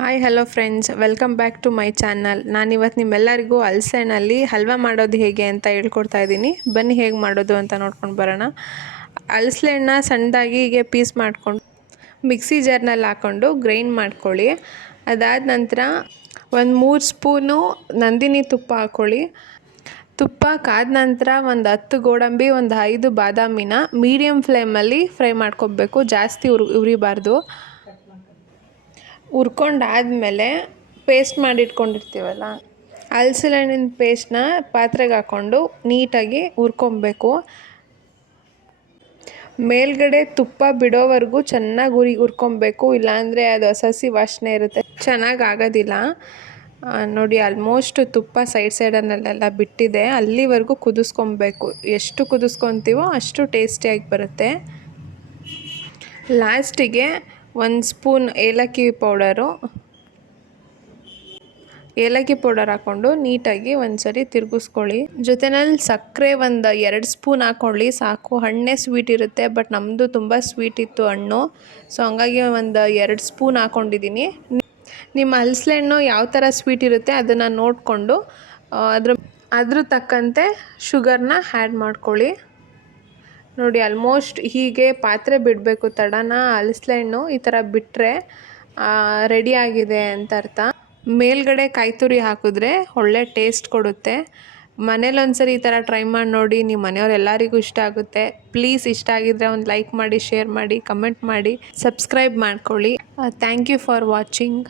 Hi hello friends, welcome back to my channel. ನಾನಿವತ್ತು ನಿಮ್ಮೆಲ್ಲರಿಗೂ ಹಲಸಿನಲ್ಲಿ ಹಲ್ವಾ ಮಾಡೋದು ಹೇಗೆ ಅಂತ ಹೇಳ್ಕೊಡ್ತಾ ಇದ್ದೀನಿ. ಬನ್ನಿ ಹೇಗೆ ಮಾಡೋದು ಅಂತ ನೋಡ್ಕೊಂಡು ಬರೋಣ. ಹಲಸೆಹಣ್ಣನ್ನ ಸಣ್ಣದಾಗಿ ಹೀಗೆ ಪೀಸ್ ಮಾಡ್ಕೊಂಡು ಮಿಕ್ಸಿ ಜಾರ್ನಲ್ಲಿ ಹಾಕ್ಕೊಂಡು ಗ್ರೈಂಡ್ ಮಾಡ್ಕೊಳ್ಳಿ. ಅದಾದ ನಂತರ ಒಂದು 3 ಸ್ಪೂನು ನಂದಿನಿ ತುಪ್ಪ ಹಾಕ್ಕೊಳ್ಳಿ. ತುಪ್ಪ ಕಾದ ನಂತರ ಒಂದು 10 ಗೋಡಂಬಿ, ಒಂದು 5 ಬಾದಾಮಿನ ಮೀಡಿಯಮ್ ಫ್ಲೇಮಲ್ಲಿ ಫ್ರೈ ಮಾಡ್ಕೊಬೇಕು, ಜಾಸ್ತಿ ಉರಿಬಾರ್ದು. ಹುರ್ಕೊಂಡಾದಮೇಲೆ ಪೇಸ್ಟ್ ಮಾಡಿಟ್ಕೊಂಡಿರ್ತೀವಲ್ಲ, ಹಲಸಿನ ಹಣ್ಣಿನ ಪೇಸ್ಟ್ನ ಪಾತ್ರೆಗೆ ಹಾಕ್ಕೊಂಡು ನೀಟಾಗಿ ಹುರ್ಕೊಬೇಕು. ಮೇಲ್ಗಡೆ ತುಪ್ಪ ಬಿಡೋವರೆಗೂ ಚೆನ್ನಾಗಿ ಹುರ್ಕೊಬೇಕು, ಇಲ್ಲಾಂದರೆ ಅದು ಹಸಿ ವಾಸನೆ ಇರುತ್ತೆ, ಚೆನ್ನಾಗಿ ಆಗೋದಿಲ್ಲ. ನೋಡಿ, ಆಲ್ಮೋಸ್ಟ್ ತುಪ್ಪ ಸೈಡಲ್ಲೆಲ್ಲ ಬಿಟ್ಟಿದೆ. ಅಲ್ಲಿವರೆಗೂ ಕುದಿಸ್ಕೊಬೇಕು. ಎಷ್ಟು ಕುದಿಸ್ಕೊತೀವೋ ಅಷ್ಟು ಟೇಸ್ಟಿಯಾಗಿ ಬರುತ್ತೆ. ಲಾಸ್ಟಿಗೆ 1 ಸ್ಪೂನ್ ಏಲಕ್ಕಿ ಪೌಡರ್ ಹಾಕ್ಕೊಂಡು ನೀಟಾಗಿ ಒಂದ್ಸರಿ ತಿರುಗಿಸ್ಕೊಳ್ಳಿ. ಜೊತೆನಲ್ಲಿ ಸಕ್ಕರೆ ಒಂದು 2 ಸ್ಪೂನ್ ಹಾಕ್ಕೊಳ್ಳಿ ಸಾಕು. ಹಣ್ಣೇ ಸ್ವೀಟ್ ಇರುತ್ತೆ, ಬಟ್ ನಮ್ಮದು ತುಂಬ ಸ್ವೀಟ್ ಇತ್ತು ಹಣ್ಣು, ಸೊ ಹಂಗಾಗಿ ಒಂದು 2 ಸ್ಪೂನ್ ಹಾಕ್ಕೊಂಡಿದ್ದೀನಿ. ನಿಮ್ಮ ಹಲಸಿನ ಹಣ್ಣು ಯಾವ ಥರ ಸ್ವೀಟ್ ಇರುತ್ತೆ ಅದನ್ನು ನೋಡಿಕೊಂಡು ಅದ್ರ ತಕ್ಕಂತೆ ಶುಗರ್ನ ಆ್ಯಡ್ ಮಾಡ್ಕೊಳ್ಳಿ. ನೋಡಿ, ಆಲ್ಮೋಸ್ಟ್ ಹೀಗೆ ಪಾತ್ರೆ ಬಿಡಬೇಕು. ತಡನ ಹಲಸಿನ ಹಣ್ಣು ಈ ಥರ ಬಿಟ್ಟರೆ ರೆಡಿ ಆಗಿದೆ ಅಂತ ಅರ್ಥ. ಮೇಲ್ಗಡೆ ಕಾಯಿ ತುರಿ ಹಾಕಿದ್ರೆ ಒಳ್ಳೆ ಟೇಸ್ಟ್ ಕೊಡುತ್ತೆ. ಮನೇಲಿ ಒಂದ್ಸರಿ ಈ ಥರ ಟ್ರೈ ಮಾಡಿ ನೋಡಿ, ನಿಮ್ಮ ಮನೆಯವ್ರು ಎಲ್ಲರಿಗೂ ಇಷ್ಟ ಆಗುತ್ತೆ. ಪ್ಲೀಸ್ ಇಷ್ಟ ಆಗಿದ್ದರೆ ಒಂದು ಲೈಕ್ ಮಾಡಿ, ಶೇರ್ ಮಾಡಿ, ಕಮೆಂಟ್ ಮಾಡಿ, ಸಬ್ಸ್ಕ್ರೈಬ್ ಮಾಡ್ಕೊಳ್ಳಿ. Thank you for watching.